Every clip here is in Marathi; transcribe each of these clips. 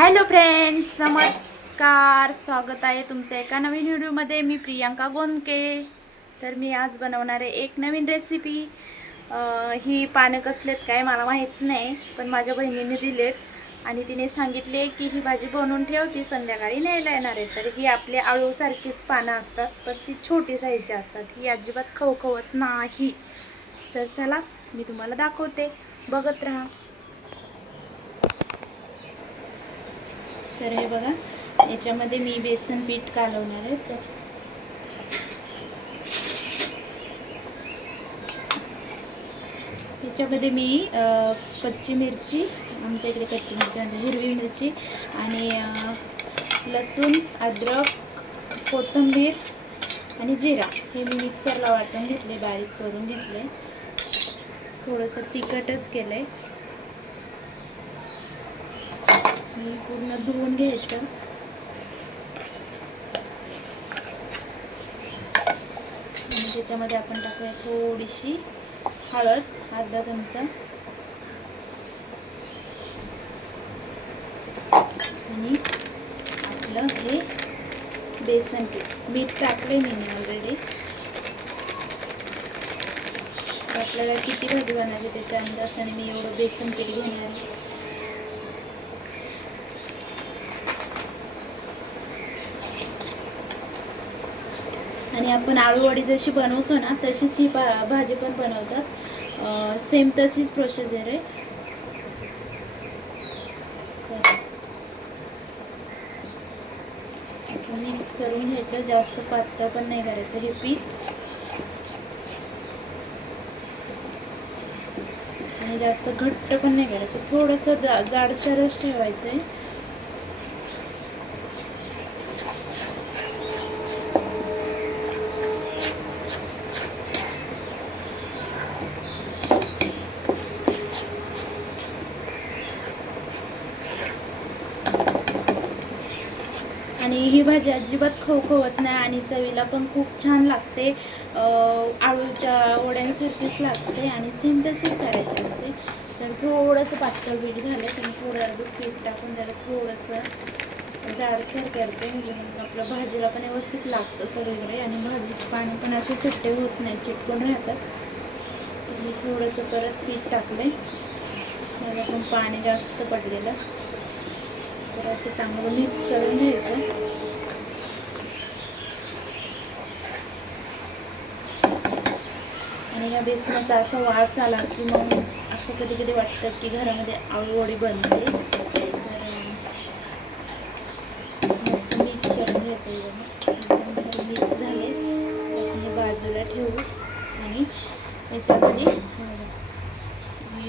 हॅलो फ्रेंड्स, नमस्कार. स्वागत आहे तुमचं एका नवीन व्हिडिओमध्ये. मी प्रियांका गोंदके. तर मी आज बनवणार आहे एक नवीन रेसिपी. ही पानं कसलेत काय मला माहीत नाही, पण माझ्या बहिणीने दिलेत आणि तिने सांगितले की ही भाजी बनवून ठेव, ती संध्याकाळी न्यायला येणार आहे. तर ही आपले आळूसारखीच पानं असतात, पण ती छोटी साईजची असतात. ही अजिबात खवखवत नाही. तर चला मी तुम्हाला दाखवते, बघत राहा. तर हे बघा, याच्यामध्ये मी बेसन पीठ कालवणार आहे. तर याच्यामध्ये मी कच्ची मिरची, आमच्या इकडे कच्ची मिरची म्हणजे हिरवी मिरची, आणि लसूण, अद्रक, कोथिंबीर आणि जिरा हे मी मिक्सरला वाटून घेतले, बारीक करून घेतले. थोडंसं तिखटच केलं आहे. मी पूर्ण धुवून घ्यायचं. आणि त्याच्यामध्ये आपण टाकूया थोडीशी हळद, अर्धा चमचा, आणि आपलं हे बेसन पीठ. मीठ टाकले मी ऑलरेडी. आपल्याला किती भाजी बनायची त्याच्या अंदाजाने मी एवढं बेसन पीठ घेणार आहे. आणि आपण आळूवडी जशी बनवतो ना, तशीच ही भाजी पण बनवतात. सेम तशीच प्रोसिजर आहे. मिक्स करून घ्यायचं. जास्त पातळ पण नाही करायचं हे पीठ, आणि जास्त घट्ट पण नाही करायचं. थोडंसं जाडसरच ठेवायचं आहे. आणि ही भाजी अजिबात खवखवत नाही आणि चवीला पण खूप छान लागते. आळूच्या वड्यांसारखीच लागते आणि सेम तशीच करायची असते. तर थोडंसं पातळ पीठ झालं की मी थोडं अजून पीठ टाकून त्याला थोडंसं जाडसर करते, म्हणजे आपलं भाजीला पण व्यवस्थित लागतं सगळीकडे आणि भाजीचे पाणी पण असे सुट्टे होत नाही, चिटकून राहतात. तर मी थोडंसं परत पीठ टाकले. मला पण पाणी जास्त पडलेलं. तर असं चांगलं मिक्स करून घ्यायचं. आणि या बेसनाचा असा वास आला की मग असं कधी कधी वाटतं की घरामध्ये आळूवडी बनते. तर मस्त मिक्स करून घ्यायचं. एकदम मिक्स झाले आपण बाजूला ठेवू. आणि याच्यामध्ये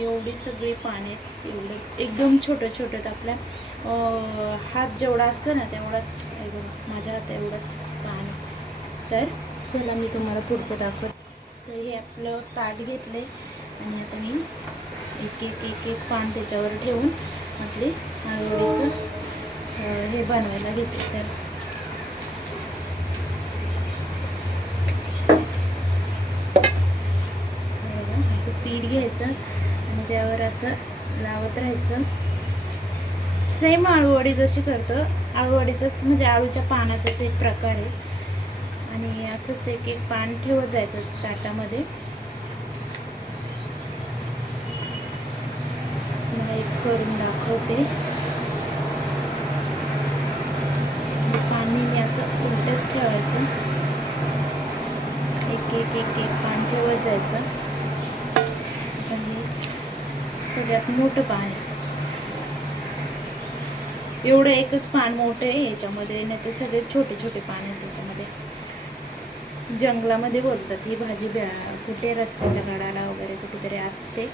एवढी सगळी पाने, एवढं एकदम छोटं छोटं, आपल्या हात जेवढा असतं ना तेवढाच, माझ्या हात एवढंच पान. तर चला मी तुम्हाला पुढचं दाखवत. तर हे आपलं ताट घेतलं आहे आणि आता मी एक एक एक एक पान त्याच्यावर ठेवून आपली आळूवडीचं हे बनवायला घेते. तर असं पीठ घ्यायचं आणि त्यावर असं लावत राहायचं. सेम आळूवडी जशी करतो, आळूवडीचंच म्हणजे आळूच्या पानाचाच एक प्रकार आहे. आणि असंच एक एक पान ठेवत जायचं ताटामध्ये. मला एक करून दाखवते. पाणी मी असं उलटच ठेवायचं. एक एक एक एक पान ठेवत जायचं. सगळ्यात मोठं पान आहे. एवढं एकच पान मोठं आहे याच्यामध्ये, नाही तर सगळे छोटे छोटे पान आहेत त्याच्यामध्ये. जंगलामध्ये बोलतात ही भाजी, कुठे रस्त्याच्या कडाला वगैरे कुठेतरी असते.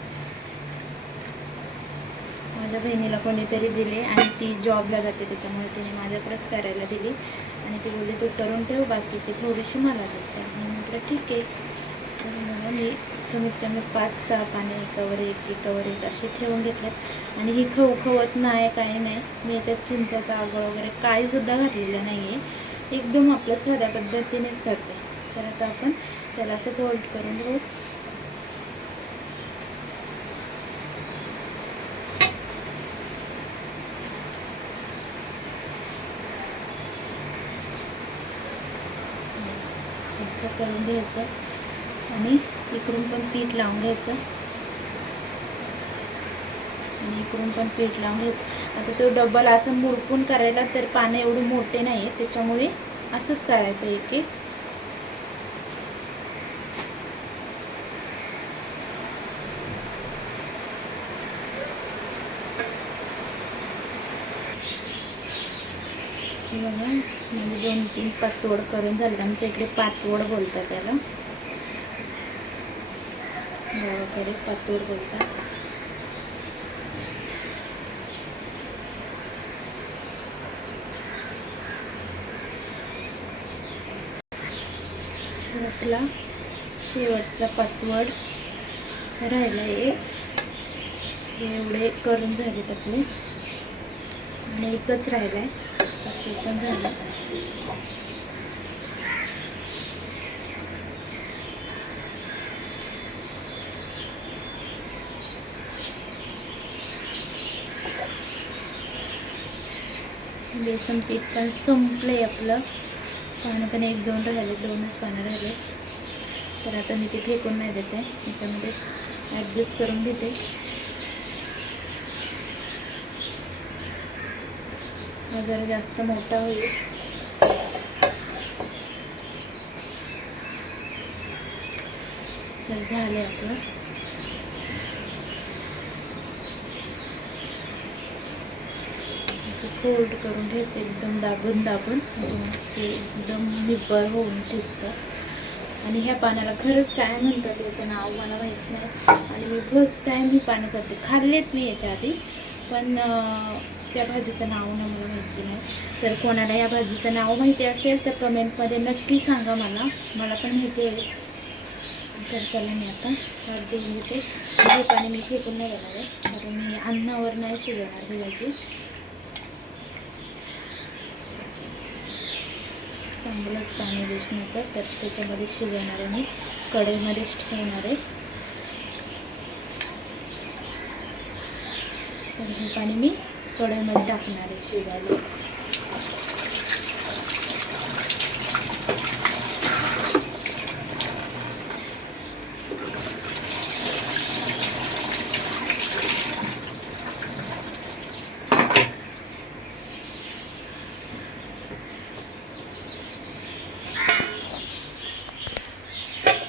माझ्या बहिणीला कोणीतरी दिले आणि ती जॉबला जाते, त्याच्यामुळे तिने माझ्याकडेच करायला दिली. आणि ती बोलली तू करून ठेव, बाकीची थोडीशी मला देते. आणि म्हटलं ठीक आहे. तर मला मी कमीत कमी 5-6 पाने एकावर एक एकावर एक असे ठेवून घेतलेत. आणि ही खवखवत नाही, काही नाही. मी याच्यात चिंचाचा आगळ वगैरे काहीसुद्धा घातलेलं नाही आहे. एकदम आपल्या साध्या पद्धतीनेच करते. तर आता आपण त्याला असं फोल्ड करून घेऊ. असं करून घ्यायचं आणि इकडून पण पीठ लावून घ्यायचं आणि इकडून पण पीठ लावून घ्यायचं. आता तो डबल असं मुरपून करायला तर पानं एवढे मोठे नाही आहे, त्याच्यामुळे असंच करायचं एक एक. बघा म्हणजे 2-3 पातवड करून झालं. आमच्या इकडे पातवड बोलतात त्याला, गावाकडे पातवड बोलतात. तर आपला शेवटचा पातवड राहिला एक. एवढे करून झालेत आपले आणि एकच राहिला आहे, ते पण झालं. बेसन पीठ पण संपलंय आपलं. पानं पण 1-2 राहिले, 2च पानं राहिले. तर आता मी ते फेकून नाही देते, त्याच्यामध्येच ॲडजस्ट करून घेते. हा जरा जास्त मोठा होईल. तर झाले आपलं. असं फोल्ड करून घ्यायचं एकदम दाबून दाबून, म्हणजे ते एकदम निब्बर होऊन शिजतं. आणि ह्या पानाला खरंच काय म्हणतात याचं नाव मला माहीत नाही, आणि मी फर्स्ट टाईम ही पानं करते. खाल्लेत मी याच्या आधी, पण त्या भाजीचं नाव ना मला माहिती नाही. तर कोणाला या भाजीचं नाव माहिती असेल तर कमेंटमध्ये नक्की सांगा मला पण माहिती होईल. तर चला मी आता भात देऊन घेते. हे पाणी मी फेकून नाही देणार आहे, कारण मी अन्नावर नाही शिजवणार ही भाजी. चांगलंच पाणी बेसनाचं, तर त्याच्यामध्ये शिजवणार आहे मी, कढईमध्येच ठेवणार आहे. तर हे पाणी मी कढईमध्ये टाकणार आहे शिजायला.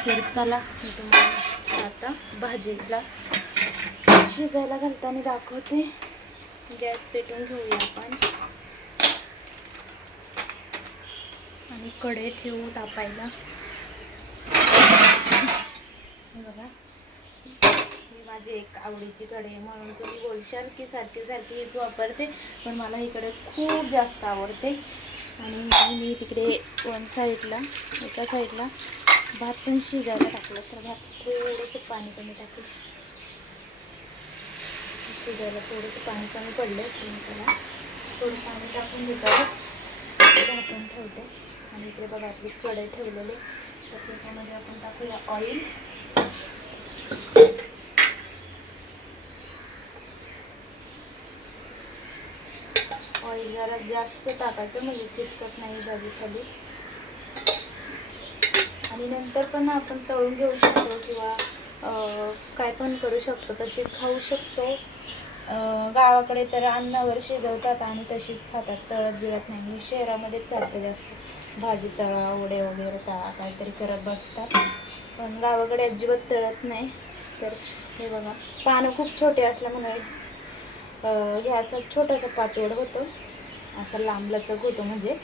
तर चला मी तुम्हाला आता भाजीला शिजायला घालताना दाखवते. गॅस पेटवून घेऊया आपण आणि कढई ठेवू तापायला. बघा ही माझी एक आवडीची कढई आहे, म्हणून तुम्ही बोलशाल की सारखी हीच वापरते, पण मला ही कढई खूप जास्त आवडते. आणि मी तिकडे एका साईडला भात पण शिजायला टाकलं. तर भात थोडंसं पाणी कमी टाकलं, शिजायला थोडंसं पाणी कमी पडलं. त्याला थोडं पाणी टाकून घेतात झाकण ठेवते. आणि इकडे बघा आपली कढई ठेवलेली, तर त्याच्यामध्ये आपण टाकूया ऑइल. ऑइल जरा जास्त टाकायचं, म्हणजे चिपकत नाही भाजी खाली. आणि नंतर पण आपण तळून घेऊ शकतो किंवा काय पण करू शकतो, तशीच खाऊ शकतो. गावाकडे तर अन्नावर शिजवतात आणि तशीच खातात, तळत बिळत नाही. शहरामध्येच चालतं जास्त, भाजी तळा, वडे वगैरे तळा, काहीतरी करत बसतात, पण गावाकडे अजिबात तळत नाही. तर हे बघा पानं खूप छोटे असल्यामुळे हे असं छोटासा पातोड होतं, असं लांब लचक होतं. म्हणजे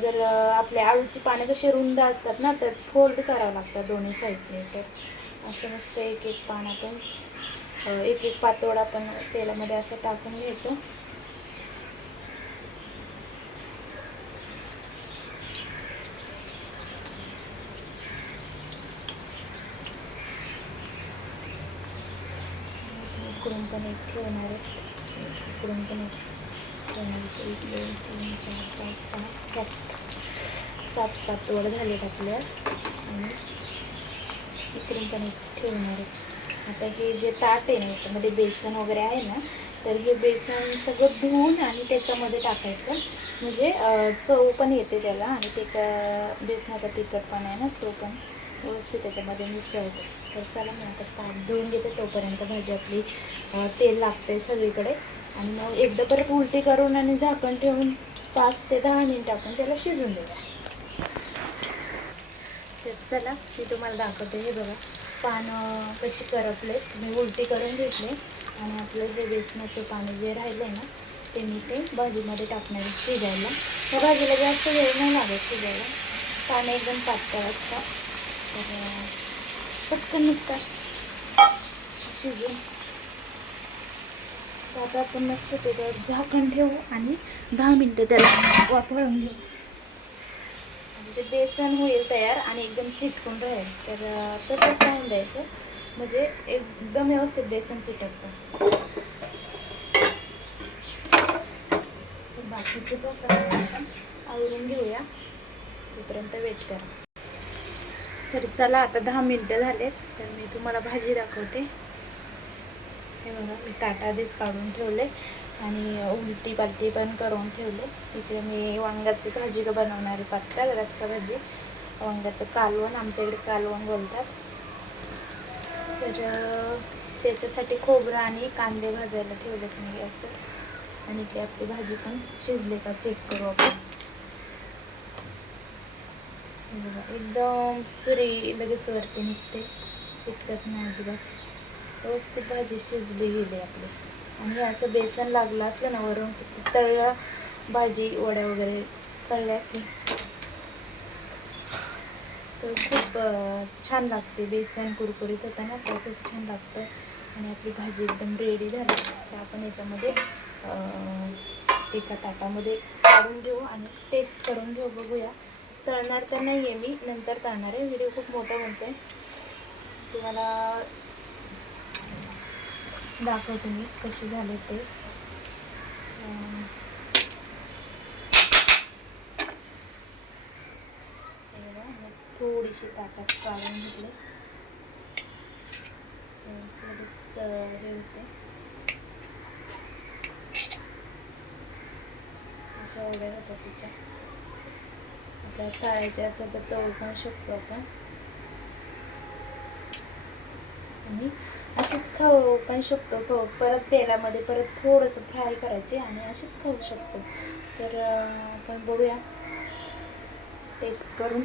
जर आपल्या आळूची पानं कशी रुंद असतात ना, तर फोल्ड करावं लागतात दोन्ही साईडने. तर असं मस्त एक एक पान आपण एक एक पातोड आपण तेलामध्ये असं टाकून घ्यायचं. इकडून पण एक ठेवणार आहे, इकडून पण एक ठेवणार. 1 2 3 4 5 6 7 पातोड झाले टाकल्या. आणि इकडून पण एक ठेवणार आहे. आता हे जे ताट आहे ना, याच्यामध्ये बेसन वगैरे आहे ना, तर हे बेसन सगळं धुवून आणि त्याच्यामध्ये टाकायचं, म्हणजे चव पण येते त्याला आणि ते बेसनाचा तिखटपणा आहे ना तो पण व्यवस्थित त्याच्यामध्ये मिसळतो. तर चला मी आता ताट धुवून घेते, तोपर्यंत भाजी आपली तेल लागते सगळीकडे. आणि मग एकदा परत उलटी करून आणि झाकण ठेवून 5 ते 10 मिनिट आपण त्याला शिजून देऊया. तर चला मी तुम्हाला दाखवते. हे बघा पान कशी करपले, मी उलटी करून घेतले आणि आपलं जे बेसनाचं पाणी जे राहिलं ना ते मी ते भाजीमध्ये टाकणार शिजायला. त्या भाजीला जास्त वेळ नाही लागत शिजायला, पाणी एकदम पातळ असतं तर पटकन निघतात शिजून. तर आता आपण मस्त त्याच्यावर झाकण ठेवू आणि 10 मिनटं त्याला वाफळून घेऊ. ते बेसन होईल तयार आणि एकदम चिटकून राहील. तर तसंच राहून द्यायचं, म्हणजे एकदम व्यवस्थित बेसन चिटकतं. बाकीचे पण आपण आवरून घेऊया, तोपर्यंत वेट करा. तर चला आता 10 मिनटं झालेत, तर मी तुम्हाला भाजी दाखवते. हे बघा मी ताट आधीच काढून ठेवले आणि उलटी पालटी पण करून ठेवले. इकडे मी वांग्याची भाजी बनवणारी पातळ रस्सा भाजी, वांग्याचं कालवण, आमच्या इकडे कालवण बोलतात. तर त्याच्यासाठी खोबरं आणि कांदे भाजायला ठेवलेत मी गॅसवर. आणि इकडे आपली भाजी पण शिजले का चेक करू आपण. बघा एकदम सुरी लगेच वरती निघते, चिटकत नाही अजिबात. व्यवस्थित भाजी शिजली गेली आपली. आणि असं बेसन लागलं असलं ना वरून, तळल्या भाजी वड्या वगैरे तळल्या की तर खूप छान लागते. बेसन कुरकुरीत होतं ना तर खूप छान लागतं. आणि आपली भाजी एकदम रेडी झाली. तर आपण याच्यामध्ये एका ताटामध्ये काढून घेऊ आणि टेस्ट करून घेऊ, बघूया. तळणार तर नाही आहे मी, नंतर तळणार आहे. व्हिडिओ खूप मोठा बनतोय, तुम्हाला दाखवते मी कसे झाले ते. थोडीशी ताटात काढून घेतले, लगेच हे होते. अशा वड्या होतात तिच्या. आपल्याला तळायचे असेल तर तळू पण शकतो आपण आणि अशीच खाऊ पण शकतो. परत तेलामध्ये परत थोडंसं फ्राय करायचे आणि अशीच खाऊ शकतो. तर आपण बघूया टेस्ट करून.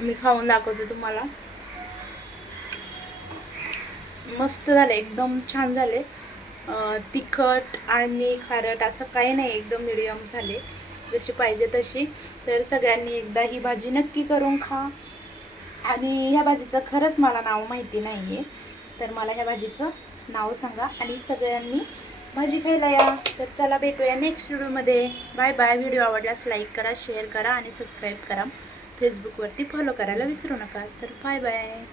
मी खाऊन दाखवते तुम्हाला. मस्त झाले, एकदम छान झाले. तिखट आणि खारट असं काही नाही, एकदम मिडियम झाले, जशी पाहिजे तशी. तर सगळ्यांनी एकदा ही भाजी नक्की करून खा. आणि ह्या भाजीचं खरंच मला नाव माहिती नाही आहे, तर मला ह्या भाजीचं नाव सांगा आणि सगळ्यांनी भाजी खायला या. तर चला भेटूया नेक्स्ट व्हिडिओमध्ये. Bye bye. व्हिडिओ आवडल्यास लाईक करा, शेअर करा आणि सबस्क्राईब करा. फेसबुकवरती फॉलो करायला विसरू नका. तर बाय बाय.